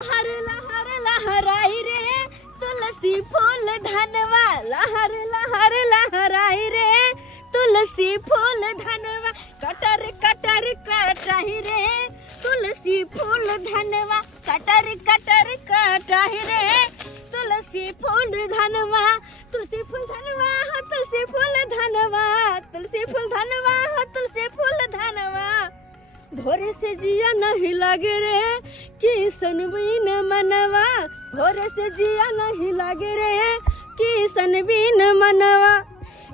हर लहर लहराई रे तुलसी फूल धनवा, लहर लहर लहराई रे तुलसी फूल धनवा, कटर कटर कटाही रे तुलसी फूल धनवा, कटर कटर कटाही रे तुलसी फूल धनवा, तुलसी फूल धनवा हो तुलसी फूल धनवा, तुलसी फूल धनवा हो तुलसी फूल धनवा। भोरे से जिया नहीं लगे रे किसन बीन मनवा, भोरे से जिया नहीं लगे रे किसन बीन मनवा।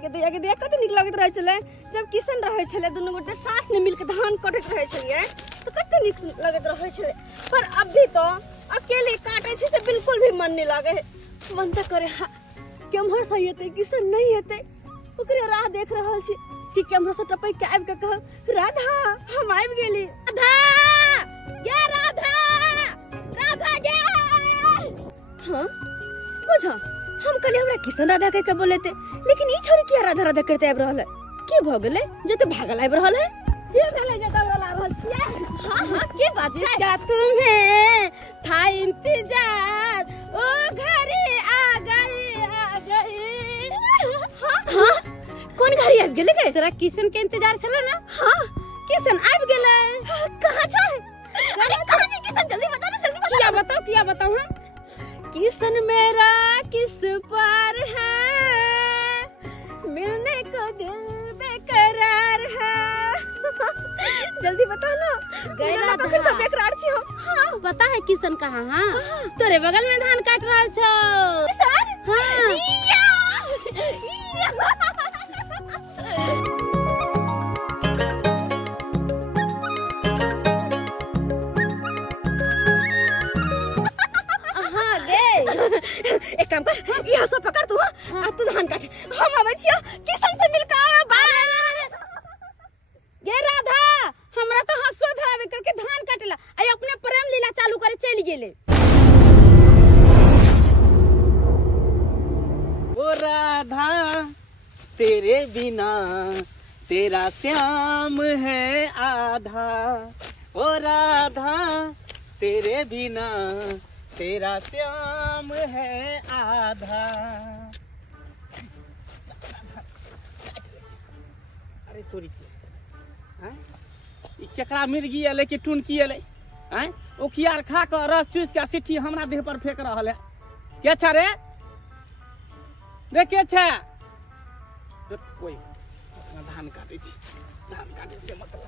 के देख कते निक लगत रहे चले जब किसन रहे छले दुनु गोटे साथ में मिलके धान काटत रहे छलिए तो कते निक लगत रहे छले। पर अभी तो अकेले काटे छी से बिल्कुल भी मन नहीं लागे, मन त करे केमहर सही हेते किसन नहीं हेते ओकरे राह देख रहल छी कि केमहर से टपै के आबि के कह राधा हम आबि गेली, राधा गे राधा राधा गे। हां बुझा हम कल हमरा किसन राधा कह के बोले थे, लेकिन ई छोरी किया राधा राधा करते आबि रहल है के भ गेले जते भागल आबि रहल है के भेले जते आबि रहल छियै। हां हां के बात है का तुम्हें था इंतजार ओ घरे आ गई। हां हां कौन घरे आबि गेले के तोरा किसन के इंतजार छलो ना। हां किसन आबि गेले कहां छै, अरे कहां छै किसन जल्दी बता ना जल्दी बता। क्या बताऊं हां किसन मेरा किस पार है मिलने को दिल बेकरार है। जल्दी बता ना गैला तो फिर बेकरार छी हो। हां पता है किसन कहां। हां तोरे बगल में धान काट रहल छौ किसन। हां एक काम कर यहां से पकड़ तू आ तू धान काट हम आबै छियो किसन से मिल के बाहर। गे राधा हमरा तो हंसवा धरा करके धान काटेला आई अपने प्रेम लीला चालू करे चल गेले। ओ राधा तेरे बिना तेरा श्याम है आधा, ओ राधा तेरे बिना तेरा श्याम है आधा। अरे तोरी केकरा मिर्गी एले कि टुनकी एले हैं ओखियार खा के रस चूस के सिट्ठी हमरा देह पर फेंक रहल है। के छ रे के छ कोई धान काटे छी, धान काटे से मतलब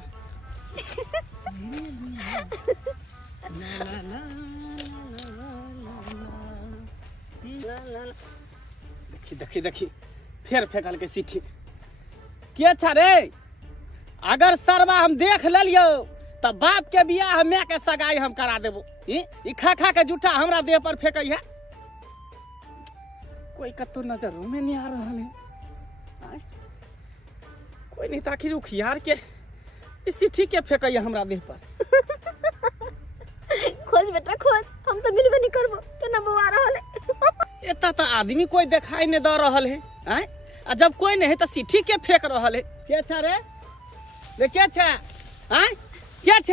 देखी देखी फेर फेंकल के सिट्ठी। के छ रे अगर सरवा हम देख लियो तो बाप के बियाह मैं के सगाई हम करा देबो। ई खा खा के जूठा हमरा देह पर फेंकई है। कोई कतो नजर में नहीं आ रहा है, कोई नहीं ताकि उखियार के इस सिट्ठी के फेंकई है हमरा देह पर। खोज बेटा खोज हम तो मिलबे नहीं करबो केना बउआ रहल है। एता तो आदमी कोई दिखाई नहीं दे रहल है हैं आ जब कोई नहीं है तो सिट्ठी के फेंक रहल है। के छ रे के छ हैं के छ।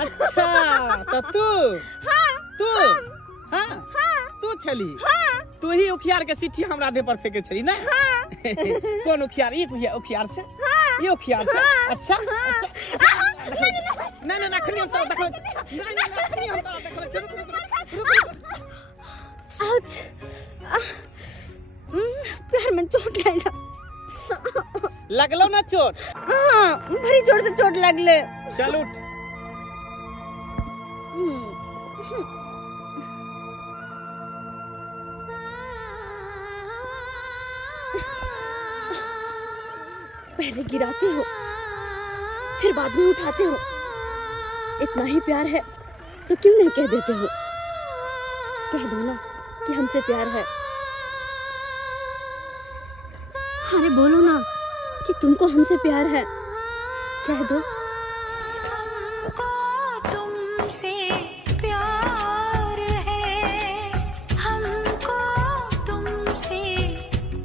अच्छा तो तू तू हां तू छली तू ही उखियार के सिट्ठी हमरा देह पर फेंके छली ना। कौन उखियार ई उखियार से ये उखियार से। अच्छा ना ना खनी हम तो देखो ना खनी हम तो देखो आउच पैर में चोट लगलो ना चोट। हां भरी जोर से चोट लगले। चल उठ पहले गिराते हो फिर बाद में उठाते हो, इतना ही प्यार है तो क्यों नहीं कह देते हो। कह दो ना कि हमसे प्यार है। अरे बोलो ना कि तुमको हमसे प्यार है, कह दो। तुमसे प्यार है, हमको तुमसे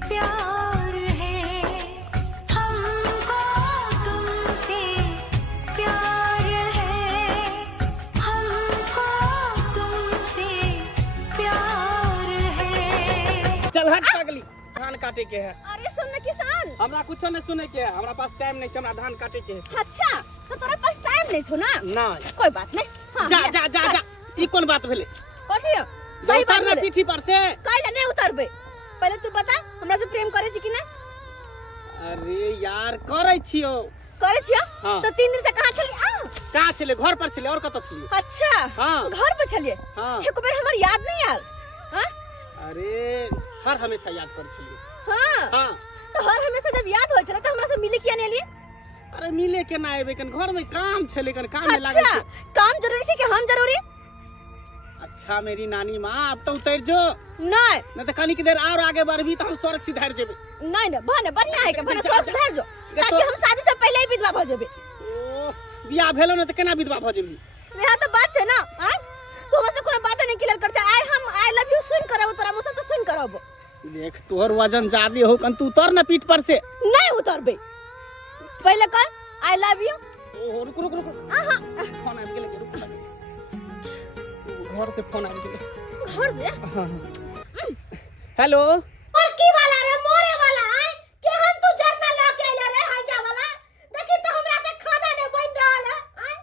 प्यार है, हमको तुमसे प्यार है, हमको चल हट पगली, धान काटे के है। अरे सुन न किसान, हमरा कुछ नहीं सुने के है, हमरा पास टाइम नहीं है, हमरा धान काटे के है। अच्छा तो तोरा पास टाइम नहीं छो ना? नहीं कोई बात नहीं। हाँ, जा जा जा जा, ई कौन बात भेले? कथी है? सही बात उतर ना पीठी पर से। काहे नहीं उतरबे? पहले तू बता हमरा से प्रेम करे छी कि नहीं? अरे यार करे छियो। करे छियो? हाँ। तो 3 दिन से कहां छली? कहाँ छले? घर पर छले और कत छलिए? अच्छा हाँ। घर पे छलिए? हाँ। एक बार हमर याद नहीं आल? हां अरे हर हमेशा याद कर छलिए। हां हाँ तो हर हमेशा जब याद हो छले तो हमरा से मिले किया नहीं लिए? अरे मिले के ना आबे, कन घर में काम छले, कन काम में लागे अच्छा छे। काम जरूरी है कि हम जरूरी? अच्छा मेरी नानी माँ, अब तो उतर जो, नहीं नहीं तो कनी की देर और आगे बढ़बी तो हम स्वर्ग सिधार जेबे। नहीं ना बने बढ़िया है के बने जा, स्वर्ग जा। धर जो, ये ताकि तो- हम शादी से पहले ही विधवा भ जेबे। ओ बियाह भेलो न त केना विधवा भ जेबी? यहां तो बात है ना, हां तू हमसे कोनो बात नहीं क्लियर करते। आई लव यू सुन करब तोरा मुंह से तो सुन करब। देख तोहर वजन ज्यादा हो, कन तू उतर ना पीठ पर से। नहीं उतरबे, पहले कर आई लव यू। ओहो रुक रुक रुक, हां फोन आबि गेलै, रुक लगे, घर से फोन आबि गेलै। घर से हेलो और की वाला रे मोरे वाला है के हम तू जरना लेके आइले रे हाइजा वाला? देखी तो हमरा से खाना नहीं बन रहल है।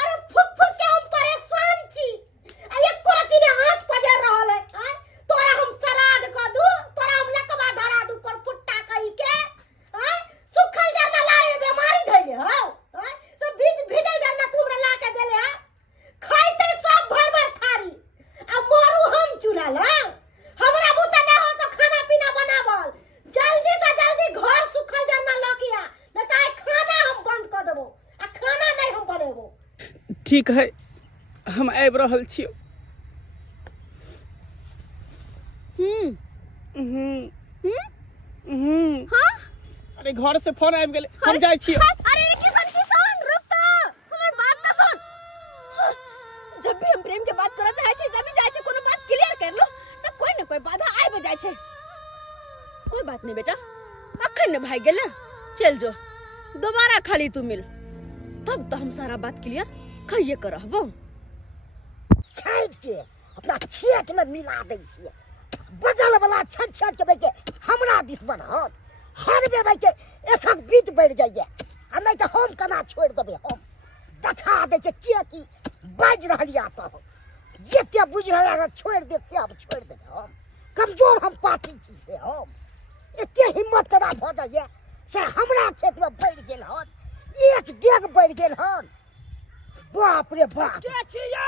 अरे फुक फुक के हम परेशान छी, आ एक कोती रे हाथ पजर रहल है। तोरा हम श्राद्ध क दू, तोरा हम लकवा धरा दू कर पुट्टा कहि के। सुखल जरना लाए बीमारी धइले हो, सब भीजल जरना तू हमरा ला के देले है। खाइते सब भर भर थारी, आ मारू हम चूल्हा ला। हमरा बुता ना हो तो खाना पीना बनावल, जल्दी से जल्दी घर सुखल जरना लकिया, न त खाना हम बंद कर देबो, आ खाना नहीं हम बनेबो। ठीक है, हम आबि रहल छियो। हां अरे घर से फोन आबि गेलै, हम जाइ छियो। अरे किसान रुक तो, हमर बात तो सुन। जब भी हम प्रेम के बात करत चाहे छी, जब भी जाय छी कोनो बात क्लियर कर लो, त कोई न कोई बाधा आबे जाय छे। कोई बात नहीं बेटा, अखन न भाग गेला, चल जो दोबारा खाली तू मिल, तब तो हम सारा बात क्लियर कहिए करहबो। छाट के अपना छेक में मिला दै छियै, बगल वाला छट छट के बैठे हमरा दिस बनत, हर बेर बैठे एक बीत बढ़ जाइए, आ नहीं तो हम कना छोड़ देबे। हम देखा दै छै के की बाज रहलिया त जते बुझ रहला छोड़ दे से अब छोड़ देबे। हम कमजोर हम पाठी छी से, हम एते हिम्मत कना भ जाइए से हमरा खेत में बढ़ गेल हन, एक डेग बढ़ गेल हन। बाप रे बाप, के छियो?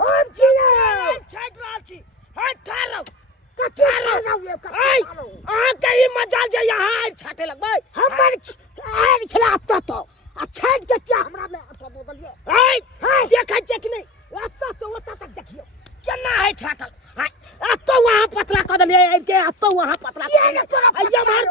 हम छियै छाट रहल छी, हट ठाड़ो। कते जाऊ ये आई आ के ई मजाल जे यहां छाटे लगबै। हमर आर खिला तो आ छाट के क्या हमरा में अथ बोलिए। आई हाय देखै छै कि नहीं? अत तो ओत तक देखियो केना है छाटल? हाय अतो वहां पतला क देलिए, ए के अतो वहां पतला क ये न तोरा देलिए। अय्या मार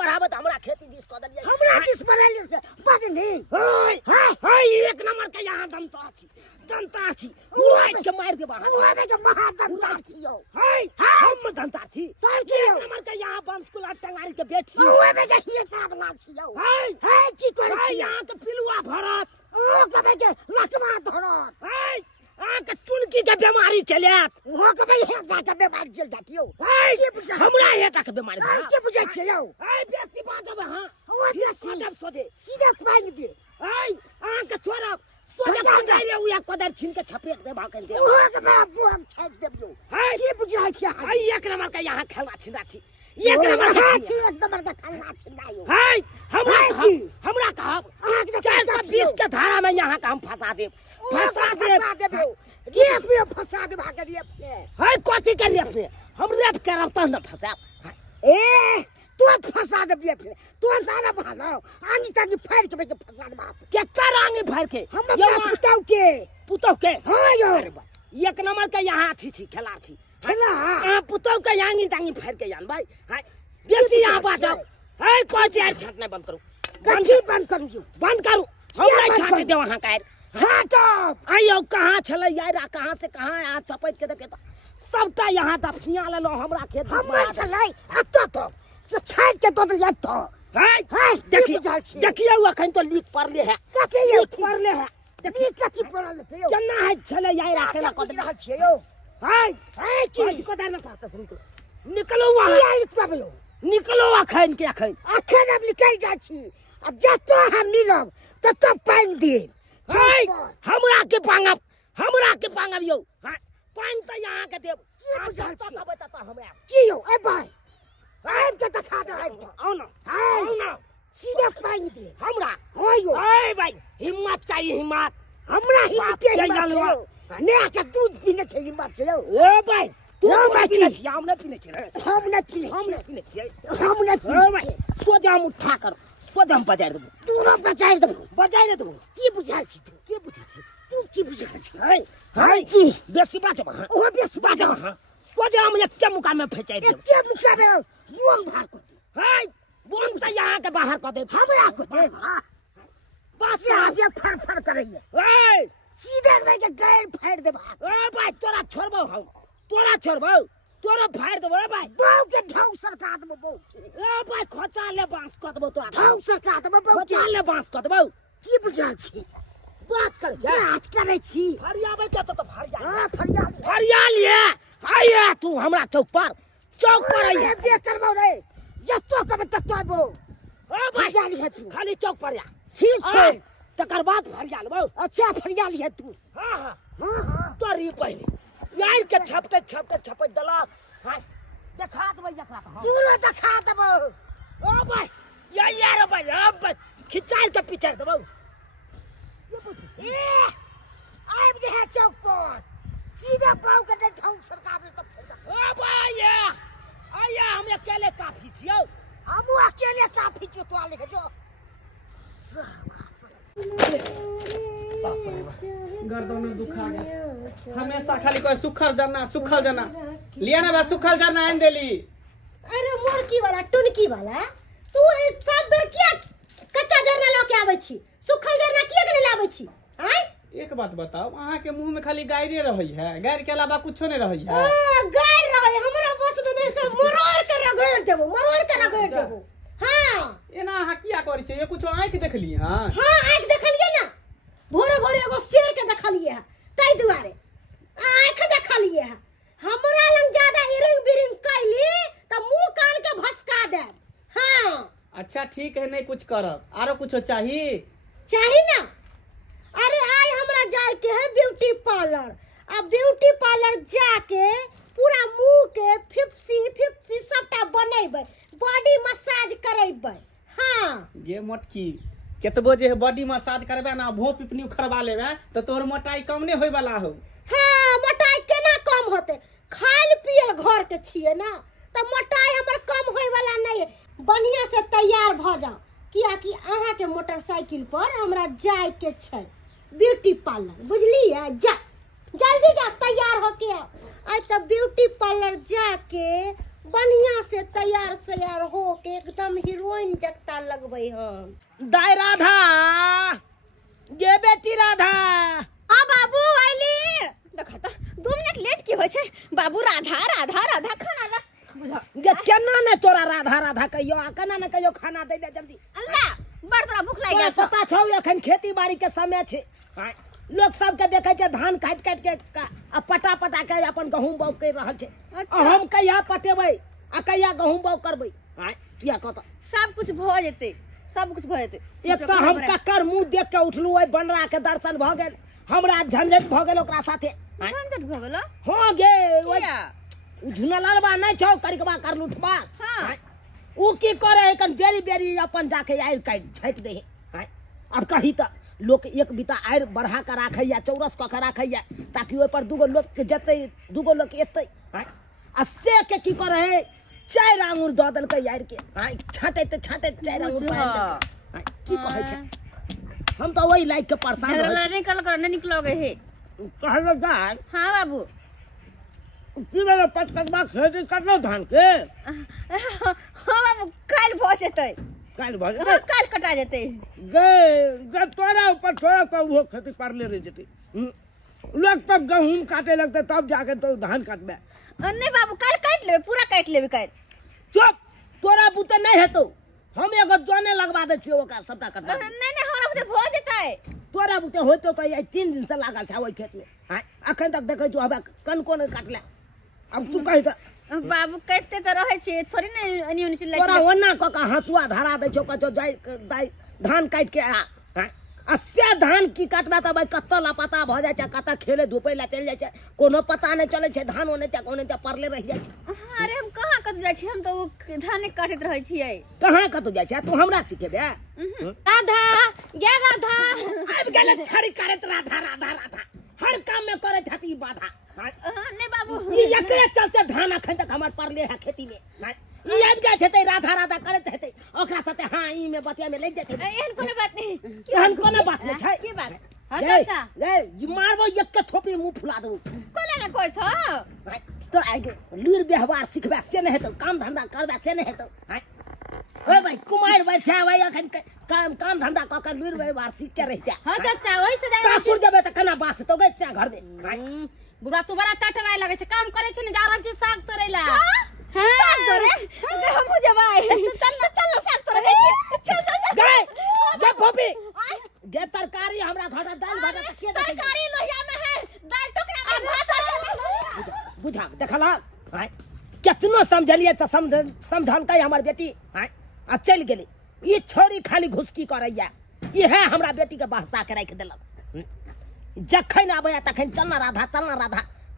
बढ़ावत हमरा खेती दिस क देलिए। हमरा किस बनले से बात नहीं। हाय हाय हाय एक नंबर के यहां दंता छी उड़ाइ के मार दे बाहर। ओबे के महादंता छियो। हाय हम दंता छी, तार के एक नंबर के यहां बंसकुला टंगारी के बेट छी। ओबे के हिये साबला छियो। हाय हाय की करे हाय छियो? यहां के पिलुआ भरत। ओ कबे के लकवा धरत, हाय आ के टुनकी के बीमारी चलत। ओ कबे हे जाके बीमार चल जातियो। हाय के बुझा हमरा हे तक बीमारी हाय के बुझा छियो? हाय बेसी बाजब हां ओ बेसी सब सोदे। सीधे पांग दे। हाय आ के छोरा सोदे पकाइले उया कदर छिन के छपेट दे भाकल दे। ओ कबे बुम छाट देबियो। हाय के बुझा छियो? हाय एक नंबर के यहां खेलवा छिना छी, एक नंबर के छी। एकदम का खाना छिनायो। हाय हाय जी। हमरा कहब आग दे 420 के धारा में यहां का हम फंसा देब, फंसा देब। फंसा देबियो। रेप में फंसा दे भागे रेप में। हाय कथी के रेप में? हम रेप करब त न फंसाब। ए तू फंसा दे रेप में, तू सारा भालो आनी तानी फाड़ के बेके फंसा दे बाप। के करांगी भर के हम अपना पुताऊ के पुतौ के। हां यो अरे बा एक नंबर के यहां थी खेला थी। खेला आ पुतौ के यांगी तांगी फाड़ के जान भाई। हाय बेसी यहां बाजब। हाय कोई चार छाटना बंद करो, कथी बंद करू यो? बंद करू। हम नहीं छाटे दे वहां का। छाटो आइयो कहां छले यारा, कहां से कहां आ चपैत के देखे त सबटा यहां दफिया लेलो हमरा खेत में। हमर चलै अतो तो से छाट के तो दिया तो। हाय हाय देखिए अखन तो लीक पड़ले है, कथी लीक पड़ले है। देखी कथी पड़ल थे यो? केना है छले यारा केना कुछ कद। रह छियो यो? हाय हाय कोई की को दाना कहत सुन को। निकलो वहाँ किया निकलो निकलो अखन के अखन अब निकल जा छी अब जतो हम मिलब ततो पानी दे हमरा के पांगब यो पानी त यहाँ के देब तब हमरा की यो ए भाई आब के देखा दे आओ ना सीधा पानी दे हमरा हो यो ए भाई हिम्मत चाहिए हिम्मत हमरा हिम्मत के ने के दूध पीने छै हिम्मत छै ए भाई तू पीने छी हम न पीने छी सोजा हम उठा कर सोजा हम बजाय देबो दूनो बजाय देबो की बुझाय छी तू की बुझाय छी हाय की बेसी बात ओ बेसी बात सोजा हम एक मुका में फेंचाय देबो एक मुका में बोम बाहर कर दे हाय बोम त यहां के बाहर कर दे हमरा को दे बस आगे फर करैया हाय सीधे में के गाय फाड़ दे भाई तोरा छोड़बो तोरा फाड़ देबो भाई बाऊ के ढाउ सरका देबो बाऊ ए भाई खोचा ले बांस क देबो तोरा ढाउ सरका देबो बाऊ खोचा ले बांस क देबो की बुझा छी बात करे छी फरियाबे के तो फरियाल ये आया तू हमरा चौक पर आइए बे करबो रे जतो कबे ततो आबो ओ भाई फरियाल है तू खाली चौक पर आ ठीक छै तकर बाद फरियाल बो अच्छा फरियाल है तू हां तोरी पहले यार के छपटे डला हाय देखा देबै एकरा त पूरा देखा देबो ओ भाई यार भाई अब खिचाल के पीछे देबो ए आइब जे है चौक पर सीधा पाऊ के ढाउ सरकार दे तो ओ भाई आया हम अकेले काफी छियो हम अकेले काफी जो तो आले जो गर्दन दुखा गया हमेशा खाली कोई सुखल जना लिया ना बा सुखल जना आन देली अरे मोरकी वाला टुनकी वाला तू सब बेर किया कच्चा जरना लो के आबै छी सुखल जरना किया के लाबै छी हैं एक बात बताओ अहाँ के मुंह में खाली गायरे रहई है गायर के अलावा कुछो नहीं रहई है ओ गायर रहई हमरा बस में नहीं कर मरोड़ के रगड़ देबो हां एना अहाँ किया करै छै ये कुछो आंख देखली हां आंख देखलिए ना भोरे एगो शेर के देखलिए है तै दुआरे आंख देखलिए है हमरा लंग ज्यादा इरिंग बिरिंग कैली त मुंह कान के भसका दे हां अच्छा ठीक है नहीं कुछ करब आरो कुछो चाहिए ना अरे आय हमरा जाए के है ब्यूटी पार्लर अब ब्यूटी पार्लर जाके पूरा मुंह के 50 सबटा बनेबै बॉडी मसाज करेबै हां ये मोटकी केतबो जे बॉडी मसाज करबे ना भो पिपनी उखड़वा लेबे त तोर मोटाई कम नहीं होय वाला हो हां मोटाई केना कम होते खाइल पियल घर के छिए ना त मोटाई हमर कम होय वाला नहीं बढ़िया से तैयार भ जा किया कि अहाँ के मोटरसाइकिल पर हमरा जाय के छै ब्यूटी पार्लर बुझलिए जा जल्दी जा तैयार होके आज तब ब्यूटी पार्लर जाके बढ़िया से तैयार होके एकदम हीरोइन जगता लगबै हम दाई राधा गे बेटी राधा आ बाबू आइली देखा त 2 मिनट लेट की होय छै बाबू राधा खाना ला बुझा गे केना ने तोरा राधा कहियो आ केना ने कहियो खाना दे दे जल्दी अल्लाह बड़ तोरा भूख लाग गेल पता छौ एखन खेती बाड़ी के समय छै लोग सब के देखे छै धान काट के आ पटा के अपन गहूम बाउ कर रहल छै हम कहिया पटेबै आ कहिया गहूम बाउ करबै किया कहत सब कुछ भ जेते एक त हम कक्कर मुंह देख के उठलू ओइ बनरा के दर्शन भ गेल हमरा झंझट भ गेल ओकरा साथे झंझट भ गेल हां गे ओइ झुनलालबा नै छौ करिकबा कर लुठबा हां ऊ की करे एकन बेरी अपन जाके आइ काट छाट दे अब कही त लोग एक बिता आयर बढ़ा के राखैया चौरस क के राखैया ताकि ओइ पर दूगो लोग के जतै दूगो लोग एतै आ से के की करे है 4 आंगुर द देलकै यार के छाटे 4 आंगुर पाए की कहै छै हम तो वही लाइक के परेशान झगड़ा नहीं निकलोगे हे कहलो जाय हां बाबू की वाला पटकबा खेती करलो धान के हां बाबू काल भ जेतै काल कटा जेतै गे तोरा ऊपर थोड़ा तो वो खेती कर ले रह जेतै लोग तब गहूम काटे लगते तब जाके तो धान काटबे नहीं बाबू काल काट लेबे पूरा काट लेबे काल चुप तोरा बुते नहीं हेतौ हम एगो जोने लगवा दे छियो ओका सबटा कटवा नहीं हमरा बुते भ जेतै तोरा बुते होतो तो 3 दिन से लागल छ ओइ खेत में अखन तक देखै छु हबे कन कोन काटले अब तू कहि त बाबू कटते तो रहे छे थोड़ी ना एनी ओनी चिल्लाई तोरा ओना क के हसुआ धरा दै छौ कजो जाय धान काट के आ अस्या धान की काटबा त भाई कत्त लापता भ जाय छै कत्त खेले धुपै ला चल जाय छै कोनो पता नै चलै छै धान ओने त कोने त परले रह जाय छै। अरे हम कहाँ कत जाय छी हम तो धान काटत रहै छियै। कहाँ कत जाय छै तू हमरा सिखेबे। राधा गे राधा आब गेले छड़ी करत राधा राधा राधा हर काम में करे छती बाधा। नहीं बाबू ई एकरे चलते धान अखन तक हमर परले है खेती में ई आब जाय छै राधा राधा करत हेतै ओकरा साथे हां ई में बतिया में लग जेतै। एहन कोनो बात नहीं एहन कोनो बात नै छै। की बात हां चाचा रे जी मारबो एक के थोपी मुंह फुला देबो कोला ना कोइ छ तो आगे लूर व्यवहार सिखबा से नै हेतौ काम धंधा करबा से नै हेतौ। ओए भाई कुमार भाई छै भाई अखन काम धंधा क के लूर व्यवहार सीख के रहते। हां चाचा ओइ से सासुर जबे त कना बास तो गै से घर में बुढ़ा तू बड़ा टटराय लगे छै काम करे छै ने जा रहल छै साग तोरेला। हां साग तोरे हमहु जबाय चल साग तोरे गै छै चल चल चल गे भोपी गे तरकारी हमरा घर दाल भात के दे तरकारी लोहिया में है दाल टोकरा में भात बुझा देखला हां कितना समझलिए त समझन के हमर बेटी हां आ चल गेली ई छोरी खाली घुसकी करैया इहे हमरा बेटी के बहसा के राख देलक जखन आबे तखन चलना राधा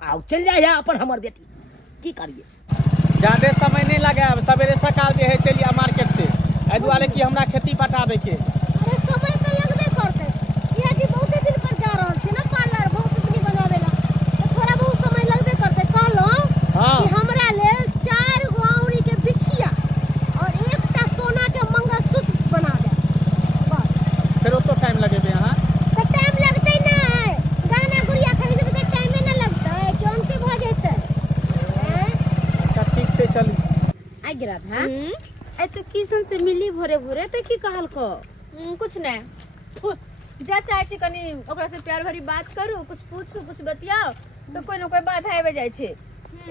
आ चल जाय है अपन हमर बेटी की करिए। ज्यादा समय नहीं लगे सवेरे सकाल जे है चलिए मार्केट से ए दुआरे कि हमरा खेती पटाबे के। अरे समय तो लगबे करते ये कि बहुत दिन पर जा रहल छी ना पार्लर बहुत दिन बनावेला तो थोड़ा बहुत समय लगबे करते कहलो कि हमरा ले 4 गौरी के बिछिया और एकटा सोना के मंगलसूत्र बना दे बस। फिर तो टाइम लगेबे हां तो टाइम लगते ना है गाना गुड़िया खरीदे तो टाइम ना लगता कि उनके भ जेते। अच्छा ठीक से चली आ गिरा था ए तो किशन से मिली भोरे भोरे तो की कहल को कुछ नहीं जा चाहे छी कनी ओकरा से प्यार भरी बात करू कुछ पूछू कुछ बतियाओ तो कोई न कोई बात आबे जाय छै।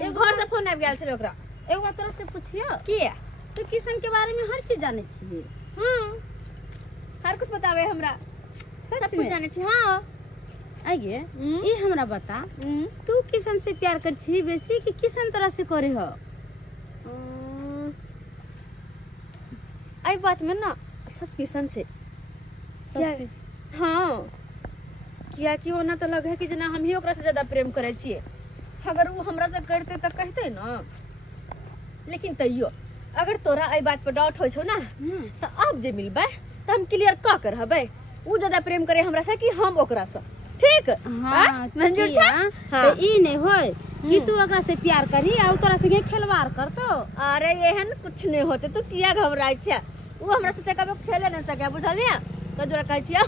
एक घर से फोन आबि गेल छै ओकरा एगो तोरा से पूछियो किया तो किशन के बारे में हर चीज जाने छी। हर कुछ बतावे हमरा सच सब में कुछ जाने छी। हां आगे ई हमरा बता तू किशन से प्यार कर छी बेसी कि किशन तोरा से करे हो। आई बात में ना सस्पिशन से हाँ किया कि ओना तो लगे कि जना हम ही ओकरा से ज्यादा प्रेम करे छिए अगर वो हमरा से करते तो कहते ना लेकिन तैयो अगर तोरा आई बात पर डाउट हो छो ना तो अब जे मिलबे तो हम क्लियर का कर हबे वो ज्यादा प्रेम करे हमरा से कि हम ओकरा से ठीक। हां मंजूर छा तो ई नहीं होय कि तू ओकरा से प्यार करी आ तोरा से खेलवार करतो। अरे एहन कुछ नहीं होते तू किया घबराई छे वो हमरा से कबो खेले न सके बुझलिया कदुरा कहै छिया।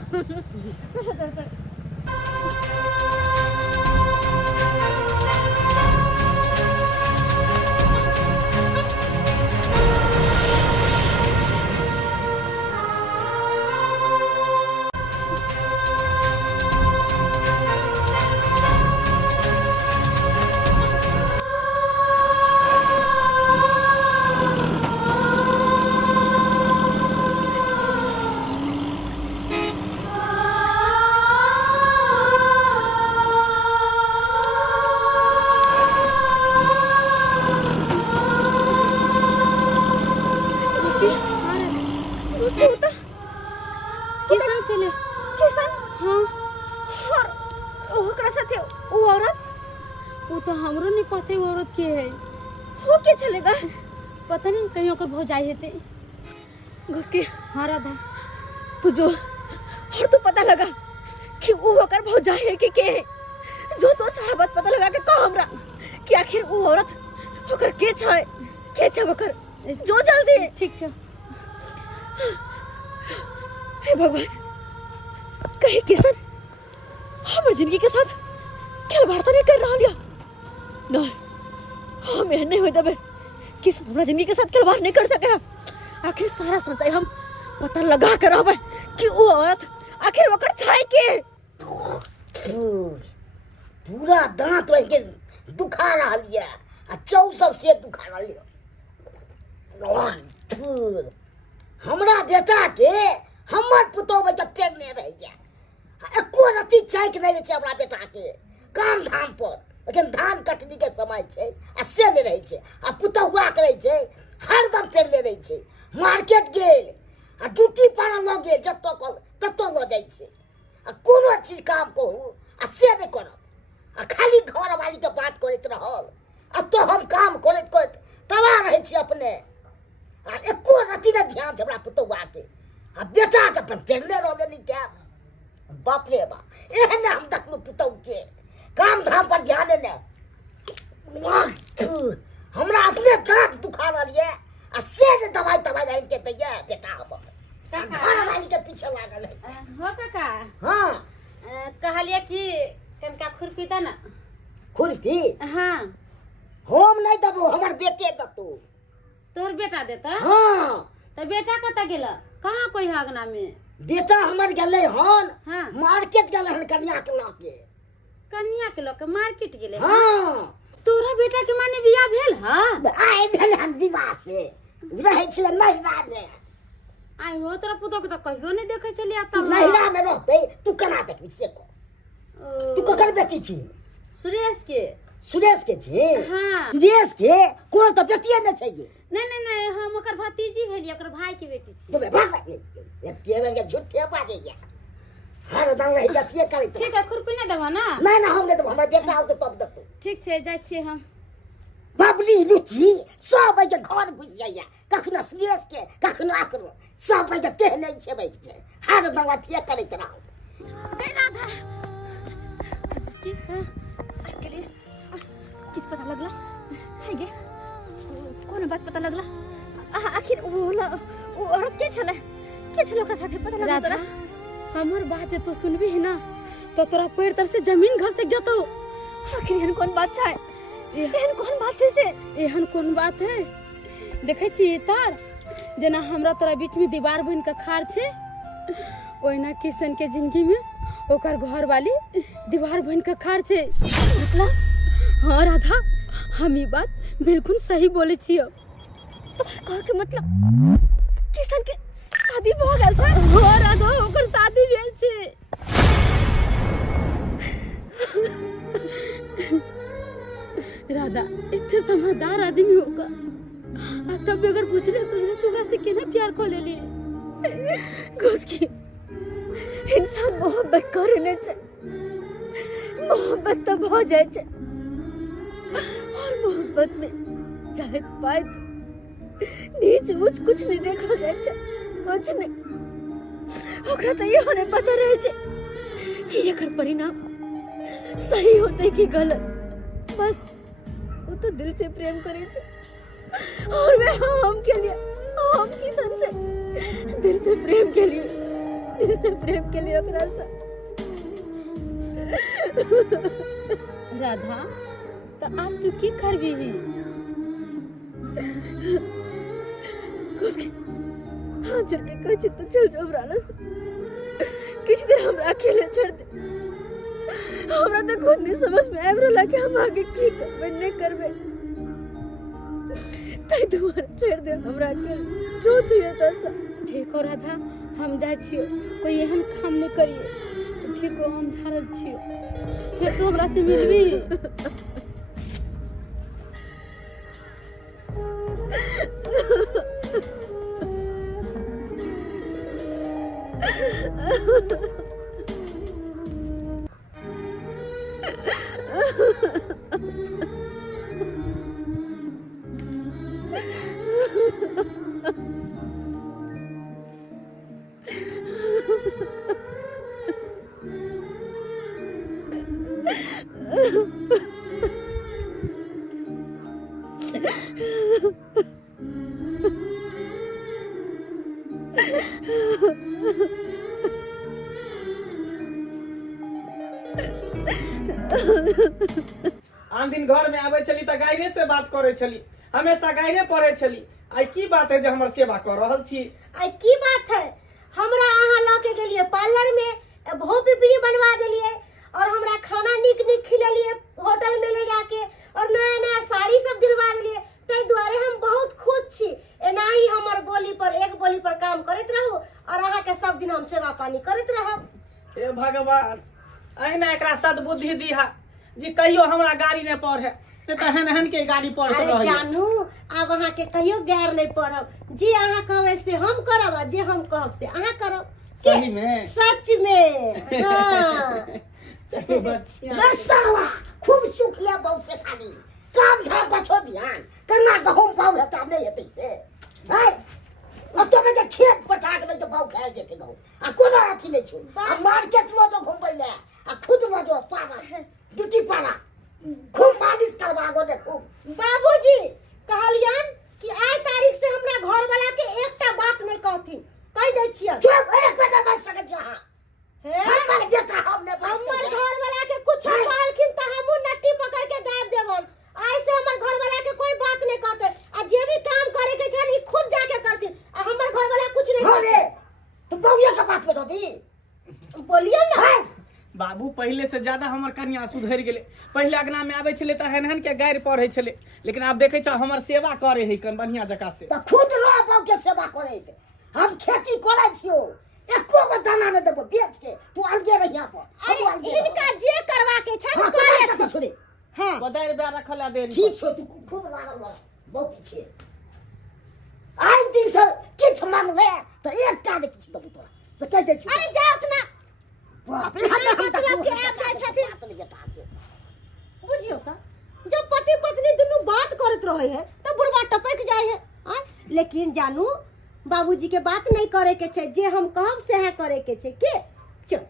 किशन चले किशन हां और ओकरा साथे वो औरत वो तो हमरो नहीं पते वो औरत के है हो के चलेगा पता नहीं कहीं ओकर भौजाई हेते घुस के। हां राधा तू जो और तू पता लगा कि वो होकर भौजाई है कि के है जो तो सारा बात पता लगा के कह हमरा कि आखिर वो औरत होकर के छै होकर जो जल्दी ठीक छै। हे भगवान कहीं किशन हमारी जिंदगी के साथ खिलवाड़ तो नहीं कर रहा लिया नहीं हम एहन नहीं हो दबे किशन हमारा जिंदगी के साथ खिलवाड़ नहीं कर सके। आखिर सारा सच्चाई हम पता लगा कर रहबे कि वो औरत आखिर वकर छै के। पूरा दांत के दुखा रहा लिया आ चौ सबसे दुखा रहा लिया हमरा बेटा के हमर पुतौ बच्चा पेड़ में रह गया एको रति चाय के नहीं छै हमरा बेटा के काम धाम पर लेकिन धान कटनी के समय छे आ से नहीं रहे छे आ पुतहुआ करे छे हरदम पेरले रहे छे मार्केट गेल आ ड्यूटी पर ल गेल जत्तो कल तत्तो ल जाय छे आ कोनो चीज काम करू आ से नहीं करत आ खाली घर वाली के बात करत रहल आ तो हम काम करत करत तवा रहे छी अपने आ एको रति न ध्यान हमरा पुतहुआ के आ बेटा के अपन पेरले रहले नी टाइम बाप रे बाप एहन हम देखलू पुतहु के काम धाम पर ध्यान ने हमरा अपने दांत दुखा रहलिए आ से दवाई दवाई आइन के दैया बेटा हमर घर वाली के पीछे लागल है हो काका हां कहलिए कि कनका खुरपी दा ना खुरपी हां हम नहीं दबो हमर बेटे दतू तोहर बेटा देता हां तो बेटा कता गेला कहां कोई आगना में बेटा हमर गेले हन हां मार्केट गेले हन कन्या के लाके कन्या के लोग मार्केट गेले हां तोरा बेटा के माने बियाह भेल हां आइ भेल हन दिवा से रहे छले नहिरा में आई हो तोरा पुतो के तो कहियो नहीं देखे चली आता नहिरा में रहते तू केना देखबी से को तू ककर बेटी छी सुरेश के छी हां सुरेश के कोनो तो बेटिए न छै गे नहीं हम ओकर भतीजी भेली ओकर भाई के बेटी छी तो भाग एक केवल के झूठे बाजे या हर दम रह जातिए करत ठीक है खुरपी न देबा ना नहीं हम नहीं देब हमर बेटा आउ तब देतौ ठीक छै जाय छी हम बबली लुची सब के घर घुस जाइया कखनो सुरेश के कखनो आकरो सब के टहले छै बैठ के हर दम अथिए करत रहौ गई राधा उसकी गेली किस पता लगला है गे कौन बात पता लगला आखिर वो औरत के छले ओकर साथे पता लगला तोरा हमर बात जे तू सुनबी है ना तो तोरा पैर तर से जमीन घसक जतो आखिर एहन कौन बात छै एहन कौन बात छै से एहन कौन बात है देखे छी तार जना हमरा तोरा बीच में दीवार बन के खाड़ छे ओइना किशन के जिंदगी में ओकर घर वाली दीवार बन के खाड़ छे मतलब हाँ राधा हम ई बात बिल्कुल सही बोले छियो कह के मतलब किशन के शादी भ गेल छै हाँ राधा ओकर शादी भेल छे राधा इतने समझदार आदमी होगा आ तब अगर पूछले सोचले तू से केना प्यार को ले ली घुस की इंसान मोहब्बत करे ने छै मोहब्बत तो भ जाय छै और मोहब्बत में चाहे पाइत नीच ऊंच कुछ नहीं देखा जाय छै कुछ नहीं ओकरा तो ये होने पता रहे छै कि एकर परिणाम सही होते कि गलत बस वो तो दिल से प्रेम करे छे और मैं हम के लिए हम किशन से दिल से प्रेम के लिए ओकरा से राधा तो आप तू की करबी ही उसके हाँ चल के कह तो चल जाओ राला से किसी दिन हमरा अकेले छोड़ दे हमरा तो खुद नहीं समझ में आब रहला कि हम आगे की करबे नहीं करबे तै तुम्हारा छोड़ दे हमरा अकेले जो तू ये तसा ठीक हो राधा हम जाय छियो कोई एहन काम नहीं करिए ठीक हो हम झारल छियो फिर तो हमरा से मिलबी आन दिन घर में आवे चली त गायरे से बात करे चली हमेशा गायरे पढ़े चली आई की बात है जे हमर सेवा कर रहल छी आई की बात है हमरा अहाँ ल के गेलिए पार्लर में भोपी पीड़ी बनवा देलिए और हमरा खाना निक खिलेलिए होटल में ले जाके और नया नया साड़ी सब दिलवा देलिए तै दुआरे हम बहुत खुश छी एना ही हमर बोली पर काम करत रहू और अहाँ के सब दिन हम सेवा पानी करत रहब ए भगवान अहिना एकरा सद्बुद्धि दीहा जी कहियो हमरा गाड़ी नहीं पढ़े ते तो हन के गाड़ी पढ़ अरे रही जानू अब अहाँ के कहियो गैर नहीं पढ़ब जी अहाँ कहबे से हम करब जे हम कहब से अहाँ करब सही में सच में हाँ बस सरवा खूब सुख ले बहु से खाली काम धाम बछो ध्यान करना गहूम पाऊ है काम नहीं हेतै से है अब तो मैं खेत पटाट में तो पाऊ खाए जेते गहूम आ कोना अथी ले छु आ मार्केट लो जो घुमबै ले आ खुद लो जो पारा ड्यूटी पारा खूब मालिश करवा गो दे खूब बाबूजी कहलियन कि आइ तारीख से हमरा घर वाला के एकटा बात नहीं कहथिन कह दै छियै चुप एक बेटा बैठ सकै छ हां हमर बेटा हमने हमर घर वाला के कुछ कहलखिन त हमहु नट्टी पकड़ के दाब देबन आइ से हमर घर वाला के कोई बात नहीं कहते आ जे भी काम करे के छन ई खुद जाके करथिन आ हमर घर वाला कुछ नहीं कहते तो बौया के बात में रही बोलिए ना बाबू पहले से ज्यादा हमर कन्या सुधर गेले पहले अगना में आवे छले त हन के गायर पढ़े छले लेकिन आप देखे छ हमर सेवा करे है कन बढ़िया जका से त खुद रो बाबू के सेवा करे हम खेती करे छियो एको गो दाना न देबो बेच के तू अलगे रह यहां पर हम अलगे इनका जे करवा के छन करे त छोड़े हां बदार बे रखला दे ठीक छो तू खूब लागल बहुत पीछे आई दिन से किछ मांगले त एकटा ने किछ देबो तोरा से कह दे छी अरे जात ना बाप रे हम मतलब के आप जाय छथिन बुझियो का जब पति पत्नी दुनु बात करत रहे है त बुढ़वा टपक जाय है हां लेकिन जानू बाबूजी के बात नहीं करे के छे जे हम कहब से है करे के छे के चल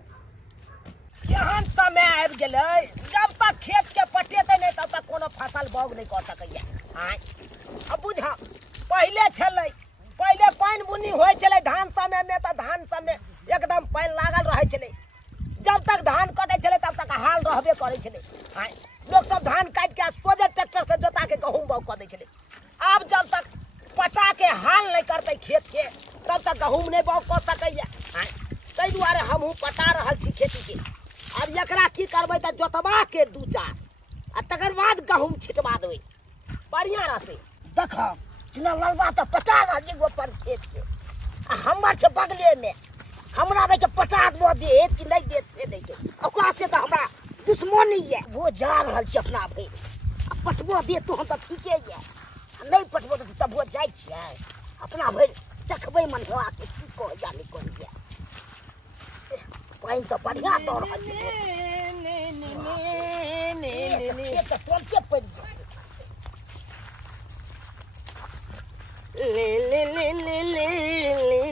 एहन समय आबि गेलै जब तक खेत के पटेतै नहीं तब तक कोनो फसल बाउग नहीं कर सकैया आय अब बुझा पहले छलै पहले पानि बुनी होइ छलै धान समय में त धान समय एकदम पानि लागल रहै छलै जब तक धान कटै छलै तब तक हाल रहबे करै छलै आय लोग सब धान काटि के सोझे ट्रैक्टर से जोता के गहूम बाउग कर दै छलै आब जब तक पटा के हाल नहीं करते खेत के तब तक गहूम नहीं बाउग कर सकैया ताहि दुआरे हमहूँ पटा रहल छी खेती के अब एकरा की करबै त जोतबा के दू चास आ तकर बाद गहूम छिटवा देबै बढ़िया रहतै देख चुना ललबा त पटा रहल एगो पर खेत के आ हमर छे बगले में हमरा बे के पटा दो दे कि नहीं दे से नहीं दे ओकरा से त हमरा दुश्मनी है वो जा रहल छी अपना भाई आ पटबो दे तो हम त ठीके है नहीं पटबो तब वो जाय छियै अपना भाई देखबै मनवा के की कह जा नहीं कह पाइन तो बढ़िया दौड़ रहल छै खेत त तुरंते पड़ि ले ले ले ले ले ले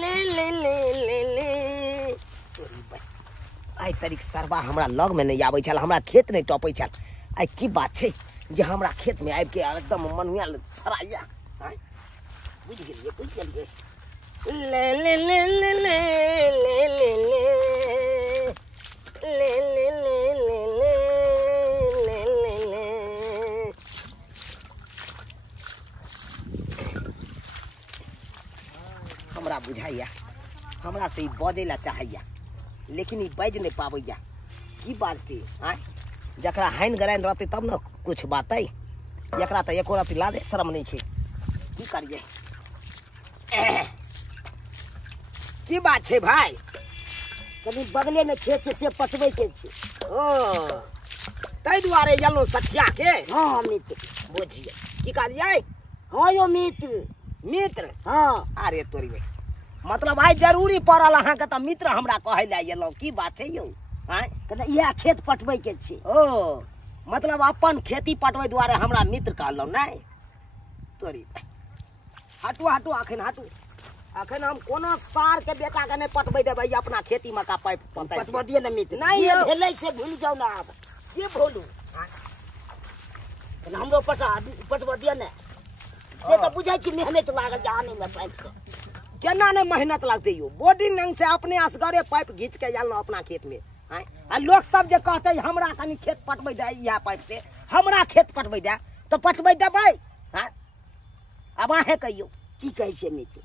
ले ले ले ले ले आइ तारीख सरबा हमरा लग में नहीं आबै छल हमरा खेत नहीं टपै छल आइ की बात छै जे हमरा खेत में आबि के एकदम मनुआ फराइया बुझ गेलिए ले ले ले ले ले ले ले ले ले ले ले ले ले ले ले हमरा बुझाइया हमरा से बजे ला चाहैया लेकिन ई बाज नहीं पाबैया की बाजती आय जकरा हाइन गराइन रहते तब न कुछ बात है एकरा तो एको रति लाजे शर्म नहीं छै की करिए की बात छै भाई कभी बगले में खेत से पटबै के छै ओ ताहि दुआरे एलहुँ सखिया के हाँ मित्र बुझिए की कहलिए हाँ यो मित्र मित्र हाँ अरे तोरी मतलब भाई जरूरी पड़ल अहाँके तऽ मित्र हमरा कहै ला एलहुँ की बात छै यौ आँय कहले इएह खेत पटबै के छै ओ मतलब अपन खेती पटबै दुआरे हमरा मित्र कहलहुँ नहीं तोरी हटू हटू अखन हटू अखन हम कोनो सार के बेटा के नहीं पटबै देबै अपना खेती में का पाइप पटबऽ दिए न मित्र नहीं ये यौ। भेलै से भूल जाओ ना आब के भोलू कहले हमरो पटबऽ दिए ने से तो बुझाइ छी मेहनत लागल जाने में पाइप के केना नहीं मेहनत लगते यो बोर्डिंग रंग से अपने असगरे पाइप घींच के आयल अपना खेत में आँय आ लोग सब जे कहते हमरा कनी खेत पटबै दे इएह पाइप से हमरा खेत पटबै दे तो पटबै देबै हाँ अब अहें कहियो की कहै छै मित्र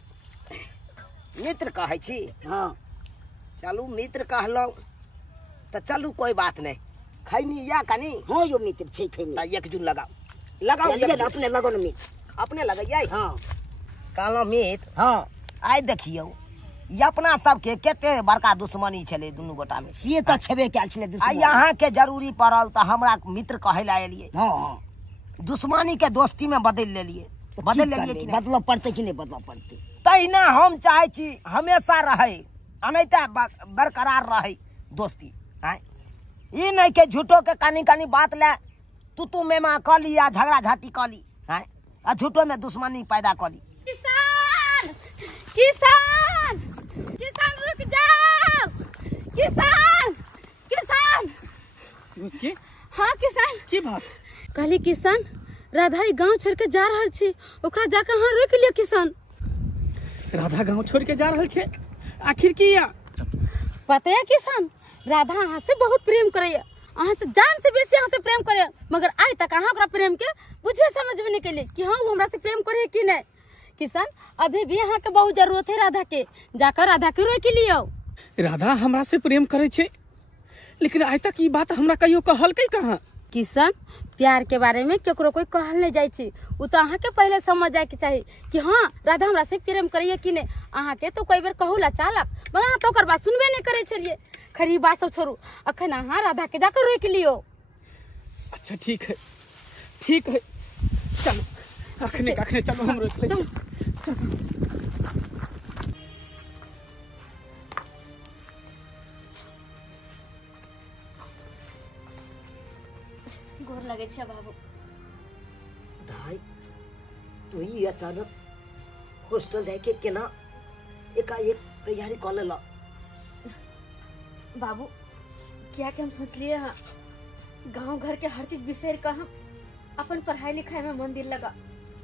मित्र कहै छी हाँ चलू मित्र कहलहुँ तो चलू कोई बात नहीं खैनी या कनी हाँ यो मित्र छै खैनी त एकजुट लगाओ लगाओ लिअ न एकजुट। अपने लगन मित्र अपने लगैयै हाँ कहलहुँ मित्र हाँ आइ देखियौ ये अपना सबके केते बड़का दुश्मनी छले दुनू गोटा में। से तो छेबे कैल छले आ दुश्मन। यहाँ के जरूरी पड़ल तो हमरा मित्र कहे ला एलिए। हाँ दुश्मनी के दोस्ती में बदल लेलिए। बदल लेलिए कि नहीं? बदलो पड़ते कि नहीं बदलो पड़ते। तहिना हम चाहे छी हमेशा रहे अनैता बरकरार रहे दोस्ती। आय ई नहीं के झूठो के कानी कानी बात ले तू मेमा कली या झगड़ा झाटी कली। आय आ झूठो में दुश्मनी पैदा कली। किसान किसान किसान रुक जाओ। किसान किसान। उसकी हाँ किसान की बात? कहली किसान राधा ई गांव छोड़ के जा रहल छी, ओकरा जाके हाँ रोक लियो किसान। राधा गांव छोड़ के जा रहल छे, आखिर किया? पता है किसान, राधा अहाँ से बहुत प्रेम करैया, अहाँ से जान से बेसी अहाँ से प्रेम करे, मगर आज तक अहाँ ओकरा प्रेम के बुझे समझबे नहीं केलिए कि हाँ वो हमरा से प्रेम करे कि नहीं। किसान अभी भी अहाँ के बहुत जरूरत है राधा के, जाकर राधा के रोक लियो। राधा हमरा से प्रेम करे छे, लेकिन आज तक ये बात हमरा कहियो कहलकै कहाँ? किसान प्यार के बारे में केकरो कोई कहल नहीं जाय छी, उ तो अहाँ के पहले समझ जाए के चाहिए कि हाँ राधा हमरा से प्रेम करैया कि नहीं। अहाँ के तो कई बार कहूला चालक, मगर अहाँ तो ओकर बात सुनबे नहीं करे छलिए। खरी बात सब छोड़ू, अखन अहाँ राधा के जाकर रोक लियो। अच्छा ठीक है चलो अखने चलो हम रोक ले छी। गोर लगे छे बाबू। भाई तू ही अचानक हॉस्टल जाके केना एकाएक तैयारी कर लेला? बाबू क्या कि हम सोच लिए हाँ गांव घर के हर चीज बिसर कर हम अपन पढ़ाई लिखाई में मन दिल लगा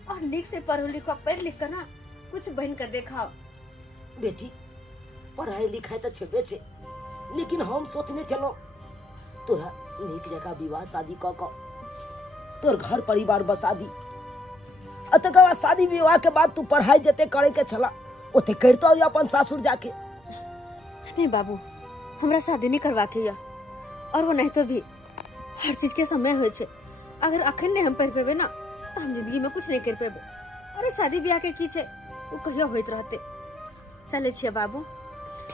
और निक से पढ़ो लिखो पढ़ लिख कर ना कुछ बन कर देखाओ। बेटी पढ़ाई लिखाई तो छेबे छे, लेकिन हम सोचने चलो तोरा नीक जगह विवाह शादी क तोर घर परिवार बसा दी, तकर बाद शादी विवाह के बाद तू पढ़ाई जते करे के छला ओते करतो अपन सासुर जाके। नहीं बाबू हमरा शादी नहीं करवा के या, और वो नहीं तो भी हर चीज के समय हो छे। अगर अखन नहीं हम पढ़ पेबे ना तो हम जिंदगी में कुछ नहीं कर पेबे। अरे शादी ब्याह के की छे वो कहियो होइत रहते। चले छिए बाबू,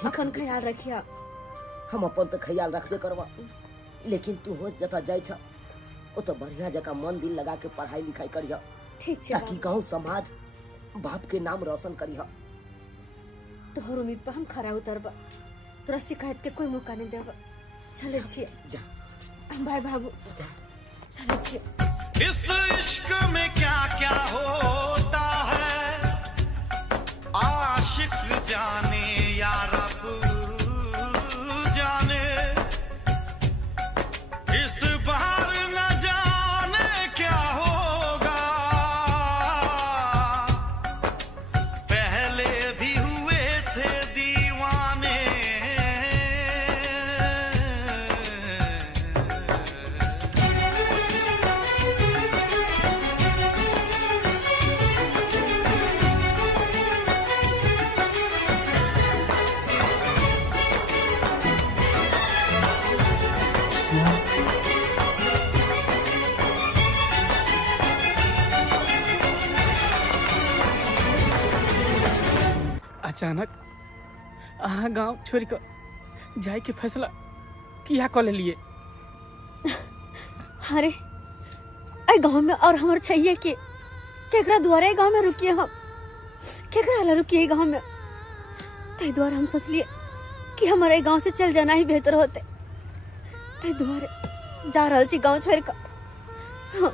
अपन ख्याल रखिया। हम अपन तो ख्याल रखबे करवा, लेकिन तू हो जता जाय छ ओ तो बढ़िया जगह मन दिल लगा के पढ़ाई लिखाई करिया, ठीक छे ताकि गांव समाज बाप के नाम रोशन करिया। तोहर उम्मीद पर हम खरा उतरबा, तोरा शिकायत के कोई मौका नहीं देबा। चले छिए जा बाय बाबू, जा चले छिए। इस इश्क में क्या क्या होता है आशिक जाने या रब जाने, इस बार न जाने क्या होगा, पहले भी हुए थे दीवाने। अचानक अहाँ गांव छोड़ कर जाए के फैसला किया कर लिए? अरे आई गांव में और हमर चाहिए कि केकरा द्वारे गांव में रुकिए, हम केकरा ला रुकिए गांव में। तै द्वारे हम सोच लिए कि हमारे गांव से चल जाना ही बेहतर होते। तै द्वारे जा रहल छी गांव छोड़ कर। हाँ,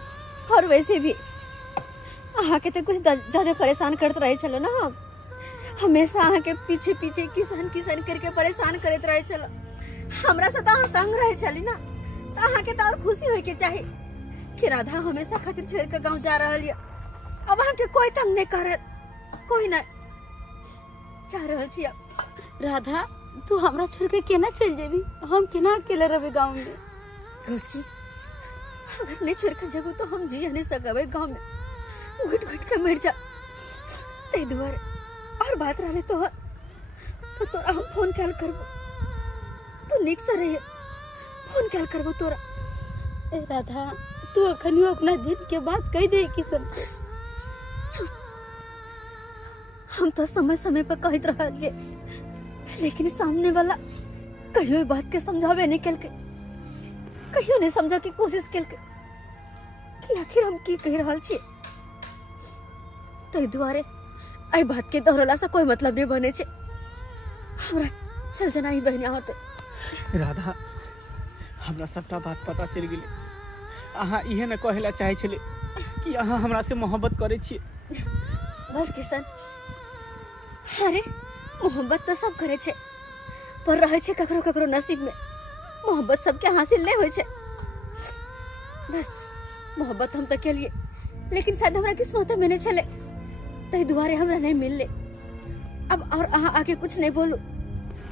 और वैसे भी अहाँ के तो कुछ ज्यादा परेशान करते रहे चलो ना। हम हमेशा अहाँ के पीछे पीछे किसान किसान करके परेशान करते रहे चलो। हमरा से तो अहाँ तंग रहे चली ना, तो अहाँ के तो और खुशी होय के चाहे कि राधा हमेशा खातिर छोड़ के गांव जा रहल है। अब अहाँ के कोई तंग नहीं करे, कोई नहीं जा रहल छी। राधा तू हमरा छोड़ के केना चल जेबी? हम केना अकेले रहबे गांव में? घुसकी अगर नहीं छोड़ के जेबो तो हम जी नहीं सकबे गांव में, घुट घुट के मर जा। ते दुआरे और बात रहले तो तोरा हम फोन कैल करबो, तू निक से रहे फोन कैल करबो तोरा। ए राधा तू अखनियो अपना दिल के बात कह दे किसन। चुप, हम तो समय समय पर कहत रहलिए लेकिन सामने वाला कहियो बात के समझावे नहीं कल के, कहियो नहीं समझा की कोशिश कल के कि आखिर हम की कह रहा छे। तै दुआरे आई बात के दोहरला से कोई मतलब नहीं बने छे। हमरा चल जना ही बहनिया होते। राधा हमरा सबटा बात पता चल गेलै। अहाँ इहे न कहला चाहे छले कि अहाँ हमरा से मोहब्बत करे छिए। बस किशन, अरे मोहब्बत तो सब करे छे, पर रहे छे ककरो ककरो नसीब में। मोहब्बत सबके हासिल नहीं होय छे। बस मोहब्बत हम तो के लिए, लेकिन शायद हमरा किस्मत में नहीं चले, तै दुआरे हमरा नहीं मिलले। अब और अहाँ आके कुछ नहीं बोलू,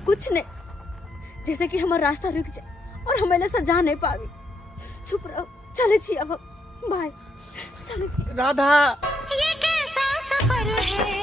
कुछ नहीं, जैसे कि हमारा रास्ता रुक जाए और हम ऐसा जा नहीं पावी। चुप रहो, चले छी अब, बाय, चले छी। राधा ये कैसा सफर है